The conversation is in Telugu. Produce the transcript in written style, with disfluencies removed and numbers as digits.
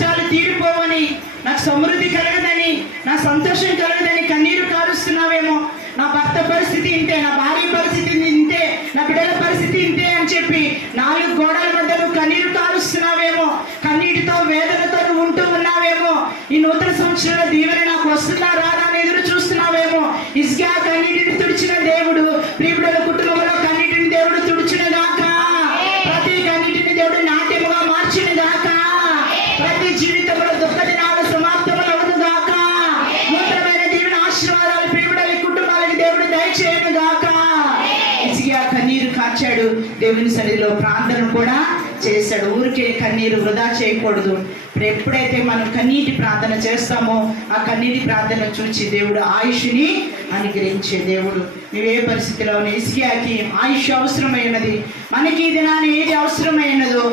కష్టాలు తీరిపోవని, నాకు సమృద్ధి కలగదని, నా సంతోషం కలగదని కన్నీరు కారుస్తున్నావేమో. నా భర్త పరిస్థితి ఇంతే, నా భార్య పరిస్థితి ఇంతే, నా బిడ్డల పరిస్థితి ఇంతే అని చెప్పి 4 గోడల మధ్య నువ్వు కన్నీరు కారుస్తున్నావేమో. కన్నీటితో వేదనతో నువ్వు ఉంటూ ఉన్నావేమో. ఈ నూతన సంవత్సరాల దీవెన నాకు వస్తుందా రాదా అని ఎదురు చూస్తున్నావేమో. హిజ్కియా కన్నీటిని తుడిచిన దేవుడు ప్రియబిడ్డల కుటుంబంలో కన్నీటిని దేవుడు తుడిచిన గాక. ప్రతి కన్నీటిని దేవుడు నాట్యముగా మార్చిన గాక. ప్రతి జీవితంలో దుఃఖ దినాలు సమాప్తములు అవును గాక. నూతనమైన దీవెన ఆశీర్వాదాలు ప్రియబిడ్డల కుటుంబాలకు దేవుడు దయచేయను గాక. హిజ్కియా కన్నీరు కార్చాడు, దేవుని సన్నిధిలో ప్రార్థన కూడా చేశాడు. ఊరికే కన్నీరు వృధా చేయకూడదు. ఎప్పుడైతే మనం కన్నీటి ప్రార్థన చేస్తామో ఆ కన్నీటి ప్రార్థన చూచి దేవుడు ఆయుష్ని అనుగ్రహించే దేవుడు. నువ్వే పరిస్థితిలో హిజ్కియాకి ఆయుష్ అవసరమైనది, మనకి ఈ దినాన్ని ఏది అవసరమైనదో